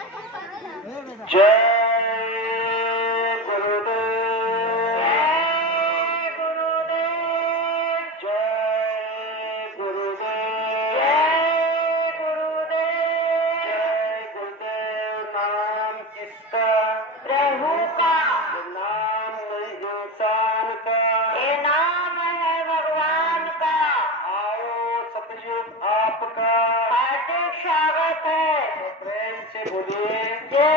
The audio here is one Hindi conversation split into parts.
जय गुरुदेव, जय गुरुदेव, जय गुरुदेव, जय गुरुदेव। नाम किसका? प्रभु का। नाम नहीं इंसान का, ये नाम है भगवान का। आओ सतयुग आपका हार्दिक स्वागत है। प्रेम से बोलिए जय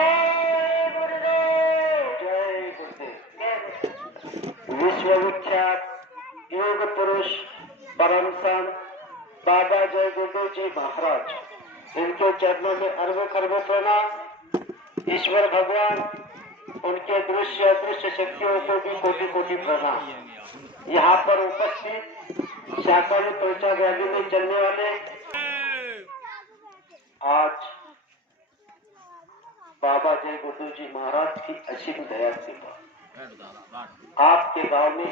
विश्वविख्यात योग पुरुष परम संत बाबा जय गुरुदेव जी महाराज, इनके चरणों में अरबों खरबों प्रणाम। ईश्वर भगवान, उनके दृश्य अदृश्य शक्तियों को भी कोटि कोटि प्रणाम। यहाँ पर उपस्थित शाकाहारी प्रचार रैली में चलने वाले आज बाबा जय गुरुदेव जी महाराज की असीम दया से आपके गांव में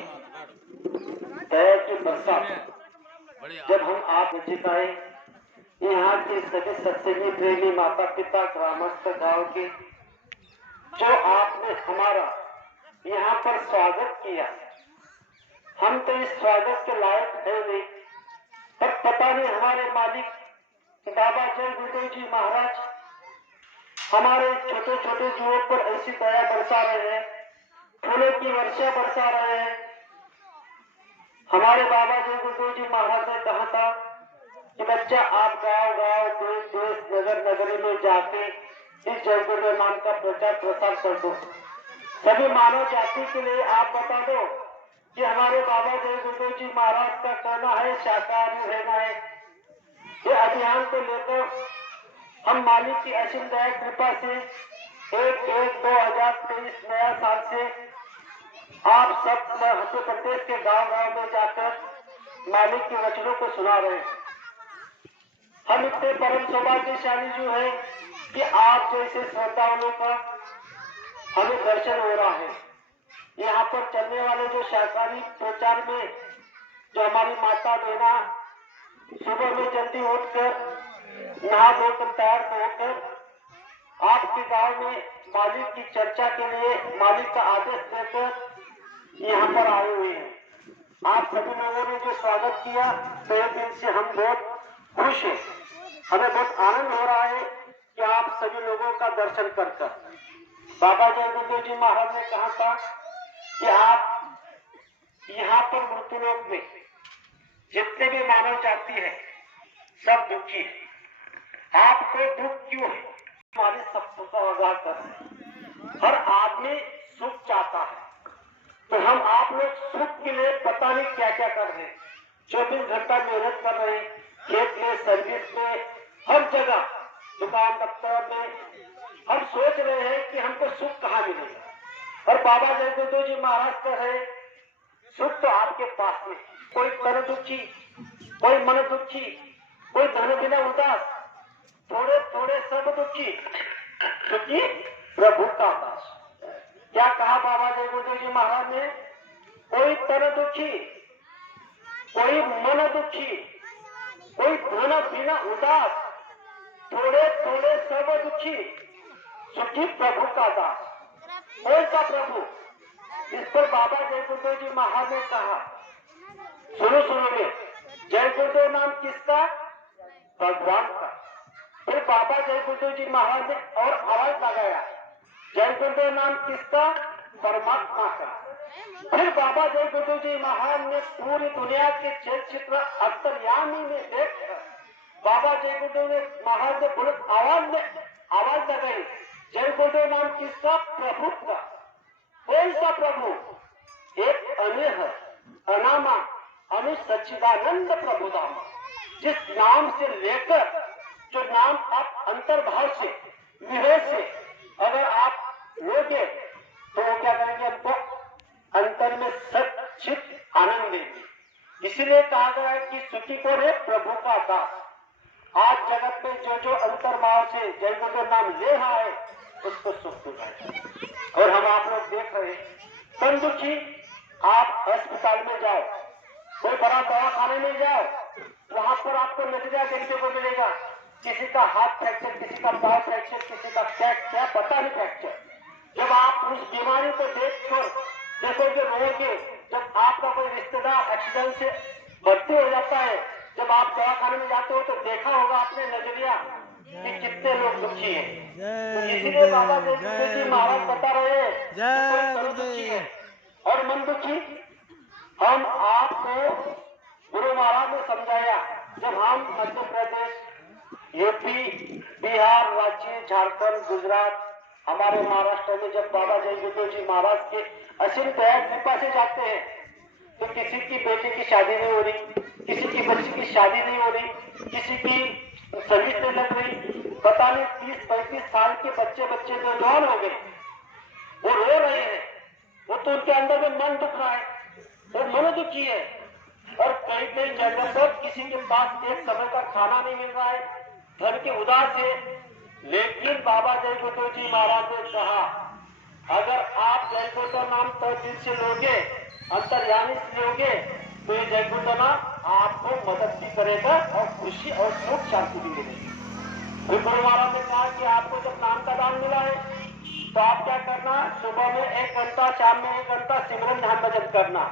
दया की बरसात। जब हम आप नजीक आए, यहाँ के सभी सत्संगी प्रेमी माता पिता ग्रामस्थ गांव के, जो आपने हमारा यहाँ पर स्वागत किया, हम तो इस स्वागत के लायक है नहीं, पर पता नहीं हमारे मालिक बाबा जय गुरुदेव जी महाराज हमारे छोटे छोटे जीवों पर ऐसी दया बरसा रहे हैं, फूलों की वर्षा बरसा रहे हैं। हमारे बाबा जय गुरुदेव जी महाराज ने कहा था कि बच्चा आप गांव गांव देश देश नगर नगरी में जाके इस जय गुरुदेव नाम का प्रचार प्रसार कर दो। सभी मानव जाति के लिए आप बता दो कि हमारे बाबा जय गुरुदेव जी महाराज का कहना है शाकाहारी रहना है। ये अभियान को लेकर हम मालिक की असीम दया कृपा से 1/1/2023 नया साल से आप सब मध्य प्रदेश के गांव गांव में जाकर मालिक के वचनों को सुना रहे हैं। हम इतने परम सौभाग्यशाली जो है कि आप जैसे श्रद्धालुओं का हमें दर्शन हो रहा है। यहाँ पर चलने वाले जो शाकाहारी प्रचार में जो हमारी माता बहना सुबह में जल्दी उठकर नहा धोकर तैयार होकर आपके गांव में मालिक की चर्चा के लिए मालिक का आदेश देकर यहाँ पर आए हुए हैं। आप सभी लोगों ने जो स्वागत किया, तो एक दिन से हम बहुत खुश हैं। हमें बहुत आनंद हो रहा है कि आप सभी लोगों का दर्शन कर बाबा जय गुरुदेव जी महाराज ने कहा था कि आप यहाँ पर मृत्युलोक में जितने भी मानव जाति है सब दुखी है। आपको दुख क्यों है? हमारे सबको का आगाह कर हर आदमी सुख चाहता है, तो हम आप लोग सुख के लिए पता नहीं क्या क्या कर रहे हैं। 24 घंटा मेहनत कर रहे हैं, खेत में, सर्विस में, हर जगह, दुकान दफ्तर में। हम सोच रहे हैं कि हमको सुख कहाँ मिलेगा। और बाबा जय गुरुदेव जी महाराज कह रहे सुख तो आपके पास में। कोई तन दुखी, कोई मन दुखी, कोई धन बिना उदास, थोड़े थोड़े सब दुखी, क्योंकि प्रभु का दास। क्या कहा बाबा जय गुरुदेव जी महाराज ने? कोई तन दुखी, कोई मन दुखी, कोई धन बिना उदास, थोड़े थोड़े सब दुखी, सुखी प्रभु का दास। कौन सा प्रभु? इस पर बाबा जय गुरुदेव जी महाराज ने कहा, सुनो सुनो में, जय गुरुदेव नाम किसका? भगवान का। फिर बाबा जय गुरुदेव जी महाराज ने और आवाज लगाया, जय गुरुदेव नाम किसका? परमात्मा का। फिर बाबा जय गुरुदेव जी महाराज ने पूरी दुनिया के चलचित्र अंतर्यामी में देख बाबा जय गुरुदेव महाराज ने बुलंद आवाज लगाई, जय गुरुदेव नाम किसका? प्रभु का। कौन सा प्रभु? एक अनेह अनामा अनु सच्चिदानंद प्रभु धामा। जिस नाम से लेकर, जो नाम आप अंतर्भाव से, विवेक से अगर आप लोगे तो वो क्या करेंगे? हमको अंतर में सच्चित आनंद देंगे। इसलिए कहा गया है कि सुखी कौन है? प्रभु का दास। आज जगत में जो जो अंतर्भाव से जय गुरुदेव नाम ले रहा है उसको सुख मिला है। और हम आप लोग देख रहे हैं, तन दुखी, आप अस्पताल में जाओ, कोई बड़ा दवाखाने में जाओ, वहां पर आपको नतीजा देखने को मिलेगा किसी का हाथ फ्रैक्चर, किसी का पाँव फ्रैक्चर, किसी का क्या पता नहीं फ्रैक्चर। जब आप उस बीमारी को देखकर देखोगे, रोगे, जब आपका कोई रिश्तेदार एक्सीडेंट से भर्ती हो जाता है, जब आप दवाखाने में जाते हो तो देखा होगा आपने नजरिया कि कितने लोग दुखी हैं। तो इसीलिए बाबा जी महाराज बता रहे हैं कि कोई तन दुखी है और मन दुखी। हम आपको गुरु महाराज ने समझाया, जब हम मध्य प्रदेश, यूपी, बिहार, राज्य, झारखंड, गुजरात, हमारे महाराष्ट्र में जब बाबा जय गुरु जी महाराज के असीम दया कृपा से जाते हैं, तो किसी की बेटे की शादी नहीं हो रही, किसी की बच्ची की शादी नहीं हो रही, किसी की सर्विस नहीं लग रही, पता नहीं 30-35 साल के बच्चे जो जवान हो गए, वो रो रहे हैं। वो तो उनके अंदर में मन दुख रहा है, वो मन दुखी है। और कई कई जगह पर किसी के पास एक समय का खाना नहीं मिल रहा है, धन के उदास है। लेकिन बाबा जय गुरु जी महाराज ने कहा, अगर आप जय गुरु नाम तय दिल से लोगे, अंतर्यामी से लोगे, तो ये जय गुरु नाम आपको मदद भी करेगा और खुशी और सुख शांति भी मिलेगी। फिर गुरु महाराज ने कहा कि आपको जब नाम का दान मिला है, तो आप क्या करना, सुबह में 1 घंटा, शाम में 1 घंटा सिमरन ध्यान भजन करना।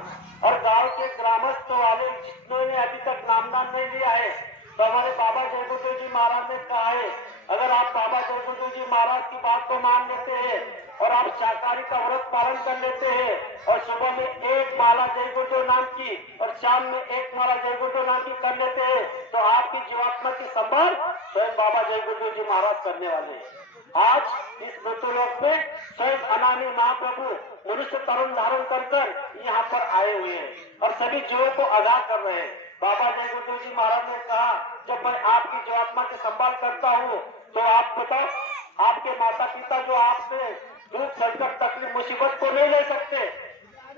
और गांव के ग्रामस्थ वाले जिन्होंने अभी तक नामदान नहीं लिया है, तो हमारे बाबा जय गुरु जी महाराज ने कहा है, अगर आप बाबा जय गुरु जी महाराज की बात को मान लेते हैं और आप शाकाहारी का व्रत पालन कर लेते हैं और सुबह में 1 माला जय गुरु नाम की और शाम में 1 माला जय गुरु नाम की कर लेते हैं, तो आपकी जीवात्मा की संभाल स्वयं बाबा जय गुरु जी महाराज करने वाले हैं। आज इस मृत्युलोक में स्वयं अनामी महाप्रभु मनुष्य तरुण धारण कर यहाँ पर आए हुए हैं और सभी जीवों को आगाह कर रहे हैं। बाबा जय गुरु जी महाराज ने कहा, जब मैं आपकी जीवात्मा की संभाल करता हूँ, तो आप बताओ, आपके माता पिता जो आपसे दुख संकट तकलीफ मुसीबत को नहीं ले सकते,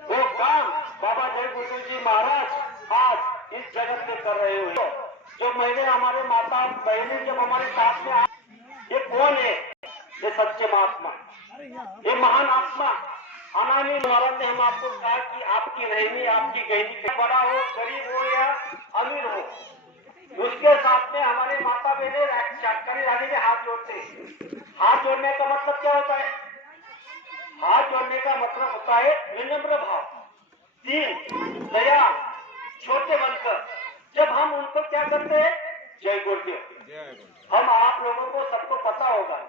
वो काम बाबा जय गुरु जी महाराज आज इस जगत में कर रहे हुए। जो महिला हमारे माता बहनें जब हमारे साथ में, ये कौन है? ये सच्चे महात्मा, ये महान आत्मा अनामी महाराज ने हम आपको कहा कि आपकी रहनी, आपकी गहनी, बड़ा हो, गरीब हो या अमीर हो, उसके साथ में हमारे माता बहने शाकाहारी रानी में हाथ जोड़ते। हाथ जोड़ने का मतलब क्या होता है? हाथ जोड़ने का मतलब होता है विनम्र भाव, दीन, दया, छोटे बनकर। जब हम उनको क्या करते हैं, जय गुरुदेव। हम आप लोगों को सबको पता होगा,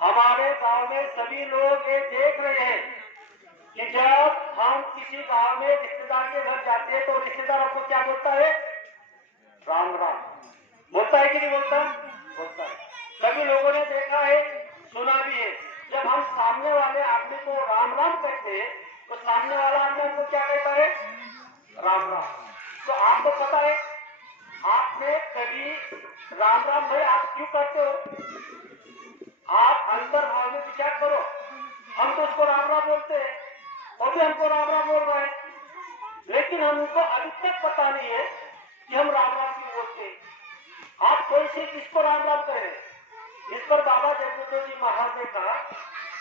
हमारे गांव में सभी लोग ये देख रहे हैं कि जब हम किसी गांव में रिश्तेदार के घर जाते हैं तो रिश्तेदार आपको क्या बोलता है? राम राम बोलता है कि नहीं बोलता? बोलता है। सभी लोगों ने देखा है, सुना भी है। जब हम सामने वाले आदमी को राम राम कहते हैं तो सामने वाला आदमी हमको क्या कहता है? राम राम। तो आपको पता है, आपने कभी राम राम भाई आप क्यों करते हो? आप अंतर भाव में विचार करो। हम तो उसको राम राम बोलते हैं, वो भी हमको राम राम बोल रहा है, लेकिन हमको अभी तक पता नहीं है कि हम राम राम क्यों बोलते हैं। आप कोई से किसको राम राम करें? इस पर बाबा जय गुरु जी महाराज ने कहा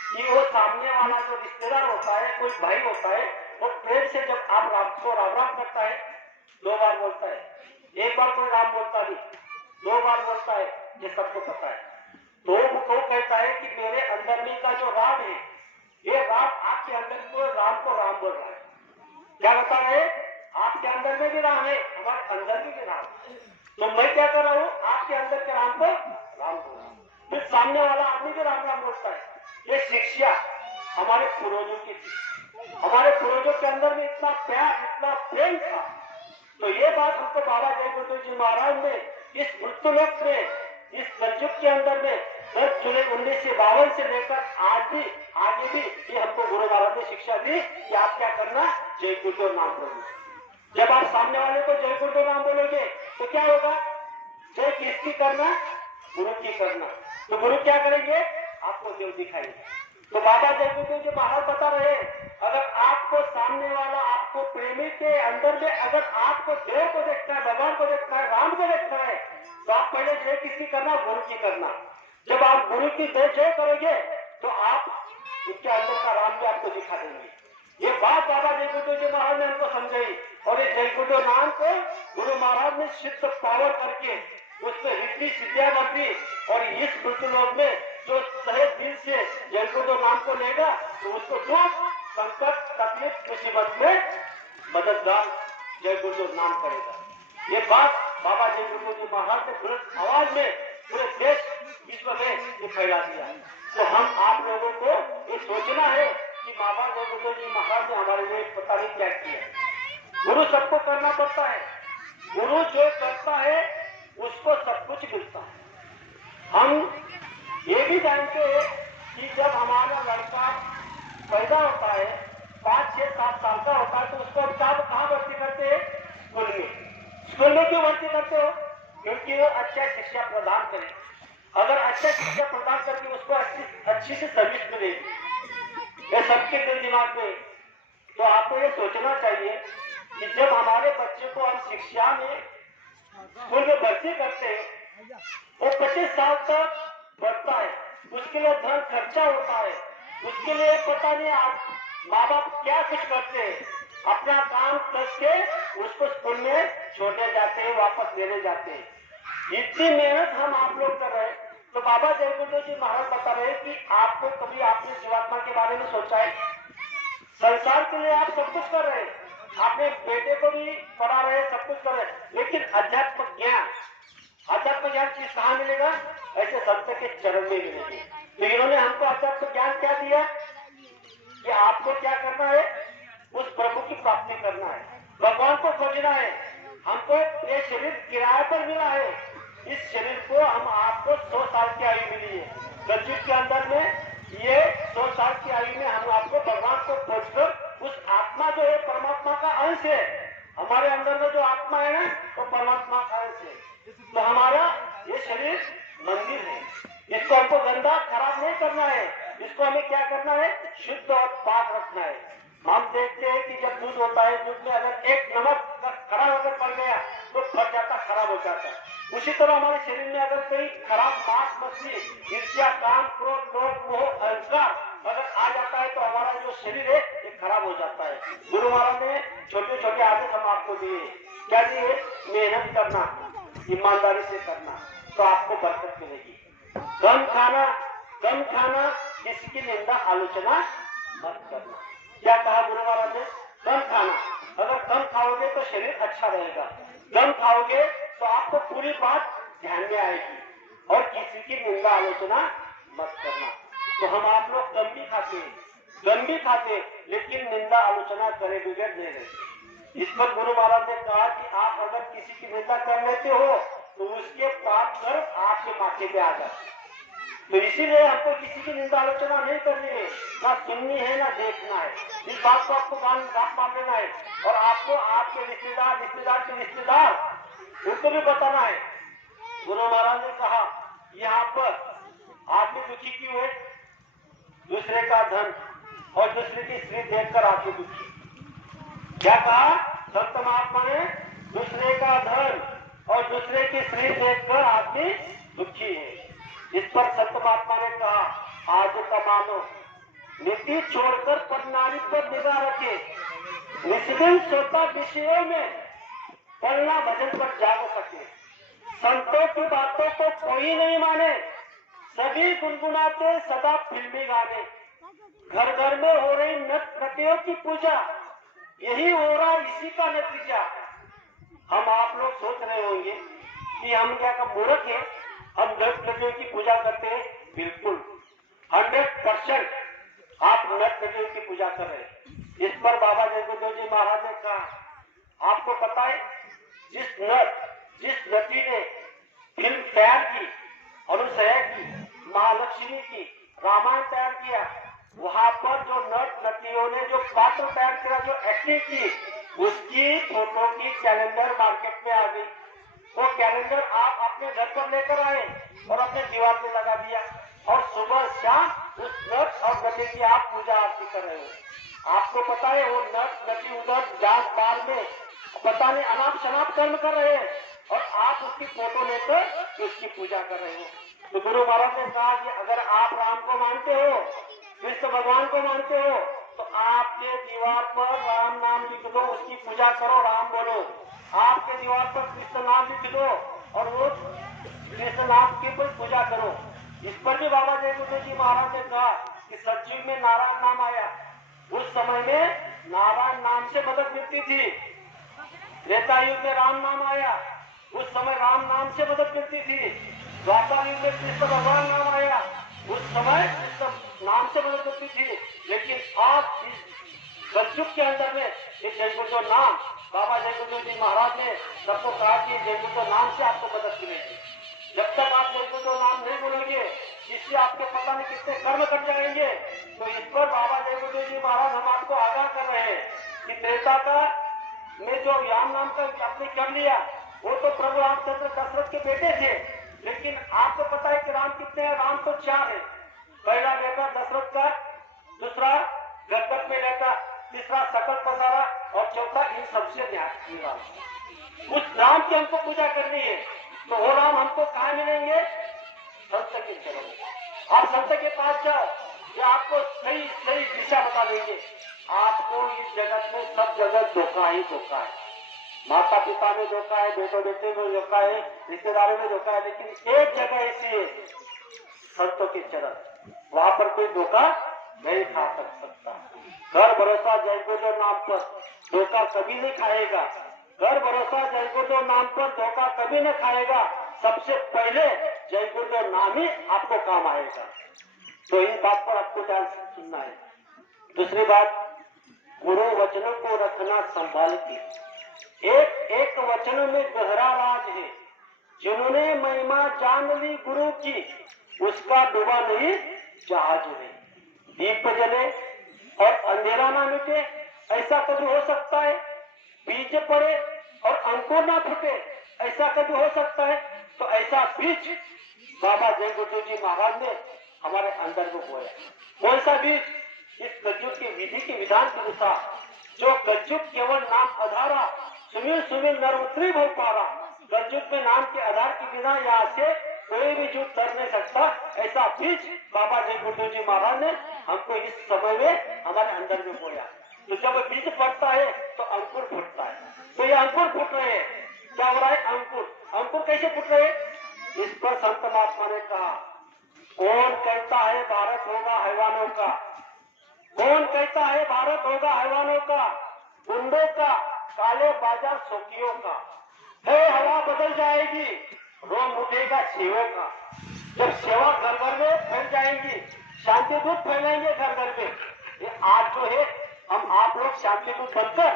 कि वो सामने वाला जो रिश्तेदार होता है, कोई भाई होता है, वो प्रेम से जब आप राम को राम राम करता है, 2 बार बोलता है, 1 बार कोई राम बोलता नहीं, 2 बार बोलता है, ये सबको पता है। तो वो कहता है कि मेरे अंदर में का जो राम है, ये राम आपके अंदर को राम बोल रहा है। क्या बता रहे? आपके अंदर में भी राम है, हमारे अंदर में भी राम है। तो मैं क्या कर रहा हूँ, आपके अंदर के राम को राम बोल रहा हूँ, फिर सामने वाला आदमी भी राम राम बोलता है। ये शिक्षा हमारे पूर्वजों की थी, हमारे पूर्वजों के अंदर में इतना प्यार, इतना प्रेम था। तो ये बात हमको बाबा जय गुरु जी महाराज ने इस मृत्युलोक में, इस कलयुग के अंदर में 10 जुलाई 1952 से लेकर आगे भी ये हमको गुरु महाराज ने शिक्षा दी कि आप क्या करना, जय गुरु नाम बोलो। जब आप सामने वाले को जय गुरु नाम बोलोगे तो क्या होगा? जय किसकी करना? गुरु की करना। तो गुरु क्या करेंगे? आपको देव दिखाएंगे। तो बाबा जय गुरु जी महाराज बता रहे, अगर आपको सामने वाला, आपको प्रेमी के अंदर में अगर आपको देव को देखता है, भगवान को देखता है, राम को देखता है, तो आप पहले जय किसकी करना? गुरु की करना। जब आप गुरु की जय करोगे तो आप उसके अंदर का राम भी आपको दिखा देंगे। ये बात बाबा जय गुरु जी महाराज ने हमको समझाई और ये जय गुरु नाम को गुरु महाराज ने सिद्ध पावर करके उसमें रिद्धि सिद्धियां बढ़ती और इस मृत्युलोक में जो सहे दिल से जय गुरुदेव नाम को लेगा तो उसको दुख संकट तकलीफ मुसीबत में मददगार जय गुरुदेव नाम करेगा। ये बात बाबा जय गुरुदेव जी महाराज ने बुलंद आवाज में पूरे देश विश्व में ये फैला दिया। तो हम आप लोगों को ये सोचना है कि बाबा जय गुरुदेव जी महाराज ने हमारे लिए पता नहीं क्या किया। गुरु सबको करना पड़ता है, गुरु जो करता है उसको सब कुछ मिलता है। हम ये भी जानते हैं कि जब हमारा लड़का पैदा होता है 5, 6, 7 साल का होता है तो उसको हम कहाँ भर्ती करते हैं? स्कूल में। स्कूल में क्यों भर्ती करते हो? क्योंकि वो अच्छा शिक्षा प्रदान करे। अगर अच्छा शिक्षा प्रदान करके उसको अच्छी से सर्विस मिलेगी, ये सबके दिल दिमाग में। तो आपको ये सोचना चाहिए कि जब हमारे बच्चे को हम शिक्षा में स्कूल में भर्ती करते हैं वो 25 साल तक बढ़ता है, उसके लिए धन खर्चा होता है, उसके लिए पता नहीं आप माँ बाप क्या कुछ करते हैं, अपना काम करके उसको स्कूल में छोड़ने जाते हैं, वापस लेने जाते हैं। इतनी मेहनत हम आप लोग कर रहे हैं। तो बाबा जय गुरुदेव जी महाराज बता रहे हैं कि आपको कभी आपने जीवात्मा के बारे में सोचा है? संसार के लिए आप सब कुछ कर रहे हैं, आपने बेटे को भी पढ़ा रहे, सब कुछ कर रहे हैं, लेकिन अध्यात्म ज्ञान चीज कहाँ मिलेगा? ऐसे संत के चरण में मिलेगी। तो इन्होंने हमको अध्यात्म ज्ञान क्या दिया कि आपको क्या करना है? उस प्रभु की प्राप्ति करना है, भगवान को खोजना है। हमको ये शरीर किराए पर मिला है, इस शरीर को हम आपको 100 साल की आयु मिली है। कलयुग के अंदर में ये 100 साल की आयु में हम आपको भगवान को खोजकर उस आत्मा जो है परमात्मा का अंश है, हमारे अंदर में जो आत्मा है ना वो परमात्मा का अंश है। तो हमारा ये शरीर मंदिर है, इसको हमको गंदा खराब नहीं करना है, इसको हमें क्या करना है? शुद्ध और पाक रखना है। हम देखते हैं कि जब दूध होता है, दूध में अगर एक नमक खराब अगर पड़ गया तो फट जाता, खराब हो जाता है। उसी तरह हमारे शरीर में अगर कोई खराब मांस मछली ईर्ष्या काम क्रोध लोभ मोह अहंकार अगर आ जाता है तो हमारा जो शरीर है ये खराब हो जाता है। गुरु महाराज ने छोटे छोटे आदत हम आपको दिए, क्या दिए? मेहनत करना, ईमानदारी से करना तो आपको बरकत मिलेगी। कम खाना, किसी की निंदा आलोचना मत करना। क्या कहा गुरु महाराज ने? कम खाना, अगर कम खाओगे तो शरीर अच्छा रहेगा, कम खाओगे तो आपको पूरी बात ध्यान में आएगी, और किसी की निंदा आलोचना मत करना। तो हम आप लोग कम भी खाते लेकिन निंदा आलोचना करे बगैर नहीं रहते। इस पर गुरु महाराज ने कहा कि आप अगर किसी की निंदा कर लेते हो तो उसके पाप कर आपके माथे पे आ जाते। तो इसीलिए हमको किसी की निंदा आलोचना नहीं करनी है, ना सुननी है ना देखना है। इस बात को आपको बात मान लेना है, और आपको आपके रिश्तेदार के रिश्तेदार उनको भी बताना है। गुरु महाराज ने कहा यहाँ पर आदमी दुखी क्यों है? दूसरे का धन और दूसरे की स्त्री देखकर आदमी दुखी। क्या कहा संत महात्मा ने? दूसरे का धन और दूसरे की स्त्री देखकर आदमी दुखी है। इस पर संत महात्मा ने कहा आज का मानो नीति छोड़कर पर नारी पर निगाह रखे, निष्दिन सोता विषयों में पढ़ना भजन पर जाग सके। संतों की बातों को कोई नहीं माने, सभी गुनगुनाते सदा फिल्मी गाने। घर घर में हो रही नृत्यों की पूजा, यही हो रहा इसी का नतीजा। हम आप लोग सोच रहे होंगे कि हम क्या का मूर्ख है, हम नृत्यों की पूजा करते हैं? बिल्कुल 100% आप नृत्यों की पूजा कर रहे हैं। इस पर बाबा जय गुरुदेव जी महाराज ने कहा आपको पता है जिस नटी ने फिल्म तैयार की, अनुसया की, महालक्ष्मी की, रामायण तैयार किया, वहां पर जो नटियों ने जो पात्र तैयार किया, जो एक्टिंग की, उसकी फोटो की कैलेंडर मार्केट में आ गई। वो कैलेंडर आप अपने घर पर लेकर आए और अपने दीवार पे लगा दिया, और सुबह शाम उस नट और नटी की आप पूजा आरती कर रहे हो। आपको पता है वो नट नटी उधर डांस बार में पता नहीं अनाप शनाप कर्म कर रहे हैं, और आप उसकी फोटो लेकर उसकी पूजा कर रहे हो। तो गुरु महाराज ने कहा कि अगर आप राम को मानते हो, कृष्ण भगवान को मानते हो, तो आपके दीवार पर राम नाम लिख दो, उसकी पूजा करो, राम बोलो। आपके दीवार पर कृष्ण नाम लिख दो और वो कृष्ण नाम की कोई पूजा करो। इस पर भी बाबा जय गुरु जी महाराज ने कहा कि सतयुग में नारायण नाम आया, उस समय में नारायण नाम से मदद मिलती थी। त्रेता युग में राम नाम आया, उस समय राम नाम से मदद मिलती थी। द्वापर युग में कृष्ण भगवान नाम आया, उस समय कृष्ण नाम से मदद मिलती थी। लेकिन आज कलयुग के अंदर में एक जय गुरु नाम, बाबा जय गुरु जी महाराज ने सबको कहा कि जय गुरु नाम से आपको मदद मिलेगी। जब तक आप जय गुरु नाम नहीं बोलेंगे, इससे आपके पता नहीं कितने कर्म कट जाएंगे। तो इस पर बाबा जय गुरु जी महाराज हम आपको आगाह कर रहे हैं कि त्रेता का में जो राम नाम का आपने कर लिया, वो तो प्रभु रामचंद्र दशरथ के बेटे थे। लेकिन आपको पता है कि राम कितने हैं? राम तो 4 है। पहला बेटा दशरथ का, दूसरा गदगद में रहता, तीसरा सकल पसारा और चौथा इन सबसे ध्यान। उस राम की हमको पूजा करनी है, तो वो राम हमको कहाँ मिलेंगे? संत के चलो, आप संत के पास जाओ, ये आपको सही सही दिशा बता देंगे। आपको इस जगत में सब जगह धोखा ही धोखा है। माता पिता में धोखा है, बेटो बेटे में धोखा है, रिश्तेदारों में धोखा है, लेकिन एक जगह ऐसी है संतों के चरण, वहां पर कोई धोखा नहीं खा सकता। घर भरोसा जय गुरु नाम पर धोखा कभी नहीं खाएगा। घर भरोसा जय गुरु नाम पर धोखा कभी नहीं खाएगा। सबसे पहले जय गुरु नाम ही आपको काम आएगा। तो इस बात पर आपको ध्यान से सुनना है। दूसरी बात, गुरु वचनों को रखना संभाल के। एक एक वचनों में गहरा राज है। जिन्होंने महिमा जान ली गुरु की, उसका डूबा नहीं जहाज में। दीप जले और अंधेरा ना मिटे, ऐसा कभी हो सकता है? बीज पड़े और अंकुर ना फूटे, ऐसा कभी हो सकता है? तो ऐसा बीज बाबा जय गुरु जी महाराज ने हमारे अंदर में बोया। कौन सा बीज? इस कलयुग की विधि के विधान के अनुसार, जो कलयुग केवल नाम आधारा, सुमिर सुमिर नर उतरी भव पारा। कलयुग में नाम के आधार के बिना यहाँ से कोई भी जुट कर नहीं सकता। ऐसा बीज बाबा जय गुरु जी महाराज ने हमको इस समय में हमारे अंदर में बोया। तो जब बीज पड़ता है तो अंकुर फूटता है। तो ये अंकुर फूट रहे हैं। क्या हो रहा है? अंकुर। अंकुर कैसे फूट रहे हैं? इस पर संत महात्मा ने कहा, कौन कहता है भारत होगा हैवानों का? कौन कहता है भारत होगा हैवानों का? गुंडों का, काले बाजार शौकियों का। है हवा बदल जाएगी, रोम उठेगा सेवों का। जब सेवा घर घर में फैल जाएंगी, शांति दूत फैलेंगे घर घर में। ये आज जो है, हम आप लोग शांति दूत बनकर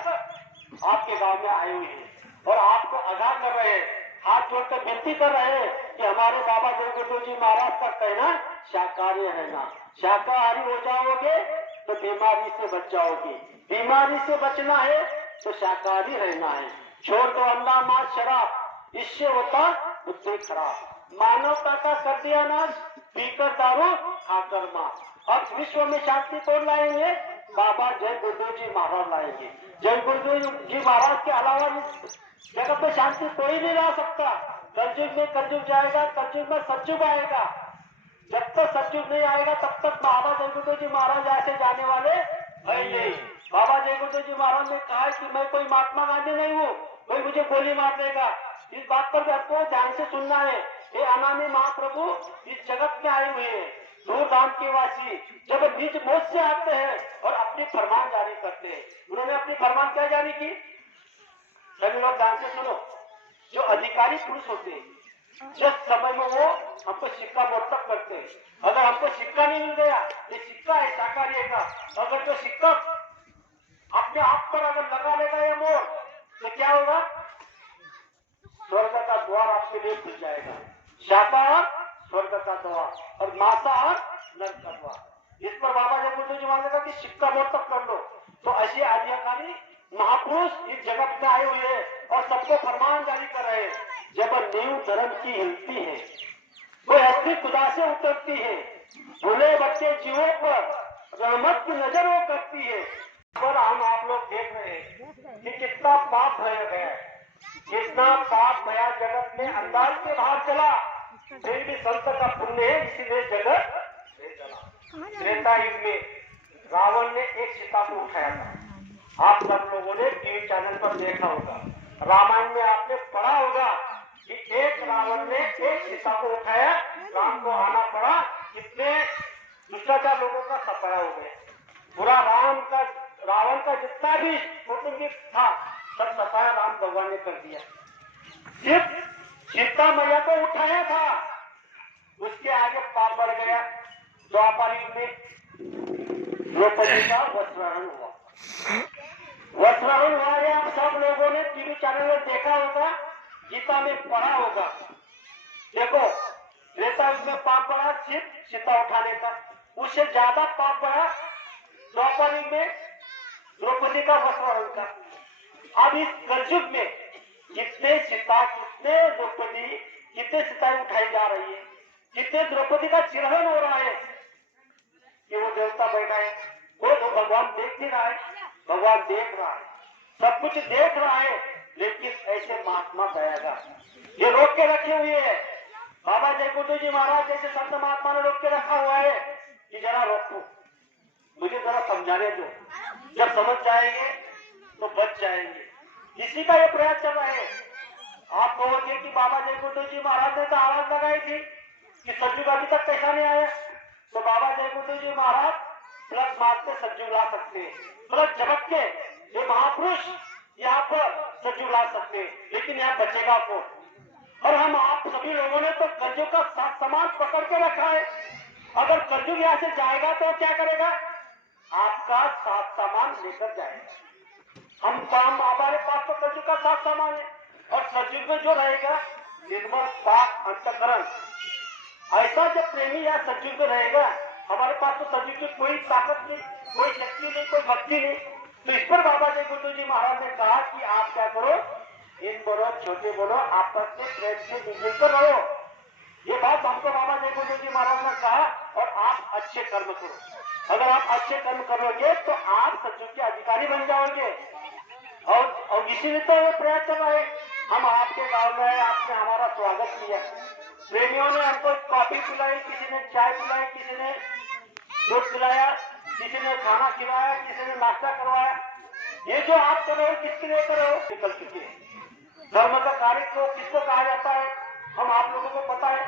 आपके गांव में आए हुए हैं और आपको आगाह कर रहे हैं, हाथ जोड़कर विनती कर रहे हैं कि हमारे बाबा जय गुरु जी महाराज का कहना शाकाहारी रहना। शाकाहारी हो जाओगे तो बीमारी से बच जाओगे। बीमारी से बचना है तो शाकाहारी रहना है। छोड़ दो अंडा मांस शराब, इससे होता बुद्धि खराब। मानवता का कर दिया नाश, पीकर दारू खाकर मांस। अब विश्व में शांति कौन लाएंगे? बाबा जय गुरु जी महाराज लाएंगे। जय गुरु जी महाराज के अलावा इस जगत में शांति कोई नहीं ला सकता। कलयुग में कलयुग जाएगा, कलयुग में सतयुग आएगा। जब तक सतयुग नहीं आएगा तब तक बाबा जय गुरु जी महाराज ऐसे जाने वाले है नहीं। बाबा जय गुरु जी महाराज ने कहा कि मैं कोई महात्मा गांधी नहीं हूँ, कोई मुझे गोली मार देगा। इस बात पर भी आपको ध्यान से सुनना है। ये अनामी महाप्रभु इस जगत में आए हुए हैं, दूर धाम के वासी। जब बीच मौत से आते हैं और अपनी फरमान जारी करते हैं, उन्होंने अपनी फरमान क्या जारी की? सभी लोग ध्यान से सुनो। जो अधिकारी पुरुष होते हैं, जिस समय में वो हमको सिक्का मोर्तब करते हैं, अगर हमको सिक्का नहीं मिल गया, ये सिक्का है शाकाहारी का, अगर जो सिक्का अपने आप पर अगर लगा लेगा ये मोर, तो क्या होगा? स्वर्ग का द्वार आपके लिए खुल जाएगा। शाकाहार स्वर्ग का द्वार और मांसाहार नरक का द्वार। इस पर बाबा जय गुरु जी महाराज का कि सिक्का मोर्तब कर लो। तो ऐसे अधिकारी महापुरुष इस जगत में आए हुए हैं और सबको फरमान जारी कर रहे हैं। जब नींव धर्म की हिलती है, कोई हस्ती खुदा से उतरती है, भूले बच्चे जीवों पर रहमत की नजर वो करती है। पर हम आप लोग देख रहे हैं कि कितना पाप भया गया है, कितना पाप भया जगत में अंदाज के बाहर चला। फिर भी संत का पुण्य है, इसीलिए जगत नहीं चला। त्रेता युग में रावण ने एक सीता को उठाया था। आप सब लोगों ने टीवी चैनल पर देखा होगा, रामायण में आपने पढ़ा होगा कि एक रावण ने एक सीता को उठाया, राम को आना पड़ा, कितने दुष्टाचार लोगों का सफाया हो गया। पूरा रावण का जितना भी कुटुंबिक था सब सफाया राम भगवान ने कर दिया। सिर्फ सीता मैया को उठाया था, उसके आगे पाप बढ़ गया। द्वापर युग में द्रौपदी का वस्त्रहरण हुआ। वस्त्रहरण हुआ है, आप सब लोगों ने टीवी चैनल में देखा होगा, गीता में पढ़ा होगा। देखो त्रेता युग में पाप बढ़ा सिर्फ सीता उठाने का, उससे ज्यादा पाप बढ़ा द्वापर युग में द्रौपदी का वस्त्रहरण का। अब इस कलयुग में कितने सीता, कितने द्रौपदी, कितने सीताएं उठाई जा रही है, कितने द्रौपदी का चिरहरण हो रहा है कि वो देवता बैठा है, वो तो भगवान देख नहीं रहा है। भगवान देख रहा है, सब कुछ देख रहा है, लेकिन ऐसे महात्मा दयागा ये रोक के रखे हुए है। बाबा जय गुरु जी महाराज जैसे संत महात्मा ने रोक के रखा हुआ है कि जरा रोको, मुझे जरा समझाने दो, जब समझ जाएंगे तो बच जाएंगे। इसी का ये प्रयास चल रहा है। आप कहोगे कि बाबा जय गुरु जी महाराज ने तो आवाज लगाई थी कि सतयुग अभी तक कैसा नहीं आया, तो बाबा जय गुरु जी महाराज प्लस मारते सतयुग ला सकते हैं, प्लस झपक के ये महापुरुष यहाँ पर सतयुग ला सकते हैं, लेकिन यहाँ बचेगा कौन? और हम आप सभी लोगों ने तो कलयुग का साथ सामान पकड़ के रखा है। अगर कलयुग यहाँ से जाएगा तो क्या करेगा? आपका साथ सामान लेकर जाएगा। हम हमारे पास तो कलयुग का साथ सामान है, और सतयुग में जो रहेगा निर्मल पाक अंतःकरण, ऐसा जब प्रेमी या सतयुग में रहेगा, हमारे पास तो सतयुग की कोई ताकत नहीं, कोई शक्ति नहीं, कोई भक्ति नहीं। तो इस पर बाबा जय गुरु जी महाराज ने कहा कि आप क्या करो, इन बोलो छोटे बोलो आपस में प्रेम से मिलकर रहो। ये बात हमको बाबा जय गुरु जी महाराज ने कहा, और आप अच्छे कर्म करो। अगर आप अच्छे कर्म करोगे तो आप सतयुग के अधिकारी बन जाओगे। और इसीलिए तो ये प्रयास कर रहा है। हम आपके गांव में आए, आपने हमारा स्वागत किया, प्रेमियों ने हमको कॉफी पिलाई, किसी ने चाय पिलाई, किसी ने दूध पिलाया, किसी ने खाना खिलाया, किसी ने नाश्ता करवाया। ये जो आप कर रहे हो किसके लिए कर रहे हो? निकल चुके हैं। धर्म का कार्य को किसको कहा जाता है हम आप लोगों को पता है।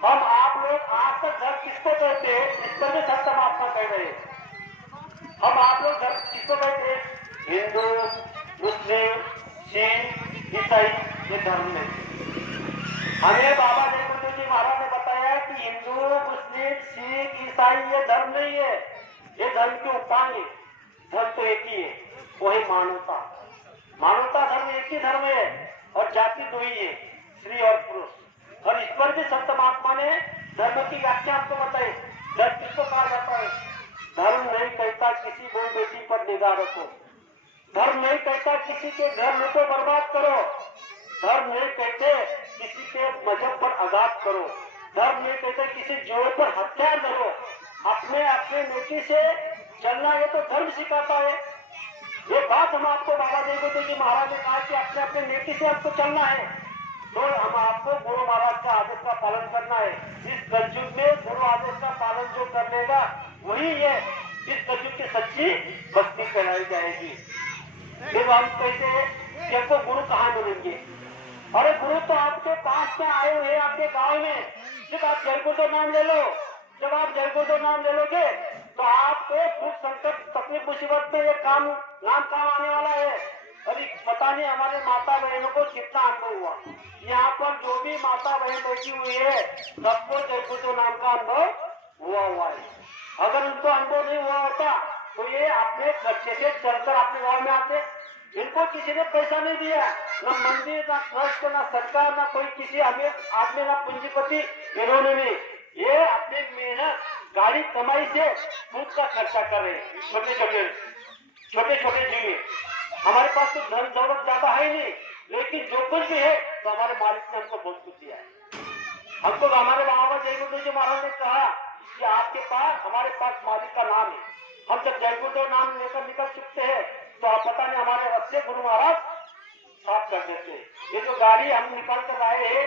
हम आप लोग आज तक धर्म किसको कहते हैं, इस पर भी संत महात्मा कह रहे हैं। हम आप लोग धर्म किसको कहते हैं? हिंदू, मुस्लिम, सिख, ईसाई, ये धर्म नहीं। हमें बाबा जय गुरु जी महाराज ने बताया कि हिंदू, मुस्लिम, सिख, ईसाई ये धर्म नहीं है, ये धर्म के उपाय है। धर्म तो एक ही है, वही मानवता। मानवता धर्म एक ही धर्म है, और जाति दो ही है, स्त्री और पुरुष। और इस पर भी संत महात्मा ने धर्म की व्याख्या आपको बताई। धर्म किसको कहा जाता है? धर्म नहीं कहता किसी बहू बेटी पर निगाह रखो, धर्म नहीं कहता किसी के घर में को बर्बाद करो, धर्म नहीं कहते किसी के मजहब पर आघात करो, धर्म नहीं कहते किसी जोड़ पर हथियार धरो। अपने अपने नेकी से चलना ये तो धर्म सिखाता है। ये बात हम आपको बाबा जय गुरु जी महाराज ने कहा कि अपने अपने नेकी से आपको चलना है, तो हम आपको गुरु महाराज का आदेश का पालन करना है। इस कलयुग में गुरु आदेश का पालन जो कर लेगा वही है इस कलयुग की सच्ची भक्ति कहलाई जाएगी। फिर हम कहते हैं कि हमको गुरु कहाँ मिलेंगे? अरे गुरु तो आपके पास में आए हुए आपके गांव में। जब आप जय गुरु नाम ले लो, जब आप जय गुरु नाम ले लोगे तो आपको दुख संकट तकलीफ मुसीबत में ये काम आने वाला है। अरे पता नहीं हमारे माता बहनों को कितना अनुभव हुआ। यहाँ पर जो भी माता बहन बैठी हुई है सबको जय गुरु नाम का अनुभव हुआ है। अगर उनको अनुभव नहीं हुआ होता तो ये अपने खर्चे से चलकर अपने गाँव में आते। इनको किसी ने पैसा नहीं दिया, न मंदिर, न ट्रस्ट, न सरकार, न कोई किसी आदमी, न पूंजीपति, इन्होंने नहीं। ये अपने मेहनत गाड़ी कमाई से खुद का खर्चा कर रहे हैं। छोटे छोटे जीव। हमारे पास तो धन दौलत ज्यादा है नहीं, लेकिन जो कुछ भी है तो हमारे मालिक ने हमको बहुत कुछ दिया है। हमको हमारे बाबा जय गुरु जी महाराज ने कहा कि आपके पास, हमारे पास मालिक का नाम है। हम जब जय गुरु नाम लेकर निकल चुकते हैं तो आप पता नहीं हमारे रस्ते गुरु महाराज साफ कर देते हैं। ये जो गाड़ी हम निकाल कर लाए हैं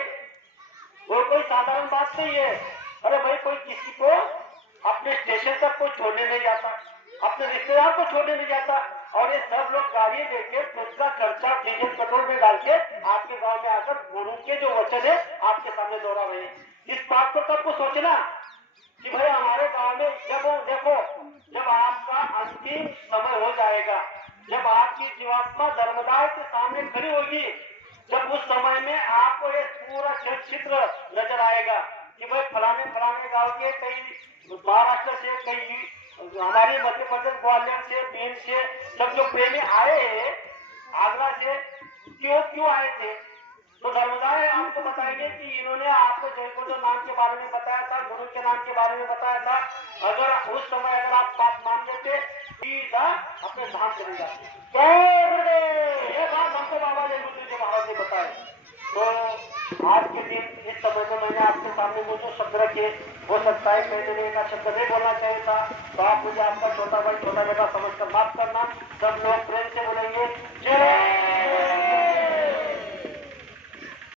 वो कोई साधारण बात नहीं है। अरे भाई कोई किसी को अपने स्टेशन तक कोई छोड़ने नहीं जाता, अपने रिश्तेदार को छोड़ने नहीं जाता, और ये सब लोग गाड़ी लेके खुद का खर्चा डीजल पेट्रोल में डाल के आपके गांव में आकर गुरु के जो वचन है आपके सामने दोहरा रहे हैं। इस बात को सबको सोचना कि भाई हमारे गांव में जब देखो, जब आपका अंतिम समय हो जाएगा, जब आपकी जीवात्मा धर्मदाय के सामने खड़ी होगी, जब उस समय में आपको ये पूरा चित्र नजर आएगा कि भाई फलाने फलाने गांव के कई महाराष्ट्र से, कई हमारी मध्य प्रदेश ग्वालियर से, बीन से सब जो प्रेमी आए हैं आगरा से, क्यों क्यों आए थे? तो धर्मदाय आपको बताएंगे कि इन्होंने आपको जयगुरु नाम के बारे में बताया था, गुरु के नाम के बारे में बताया था। अगर उस समय अगर आप बात मान लेते सीधा अपने धाम चले जाते। ये बात हमको बाबा जयगुरु जी महाराज ने बताया। तो आज के दिन इस समय में मैंने आपके सामने वो जो शब्द रखे, हो सकता है मैंने एक शब्द नहीं बोलना चाहिए था, तो आप मुझे आपका छोटा भाई छोटा बेटा समझकर माफ करना। सब लोग प्रेम से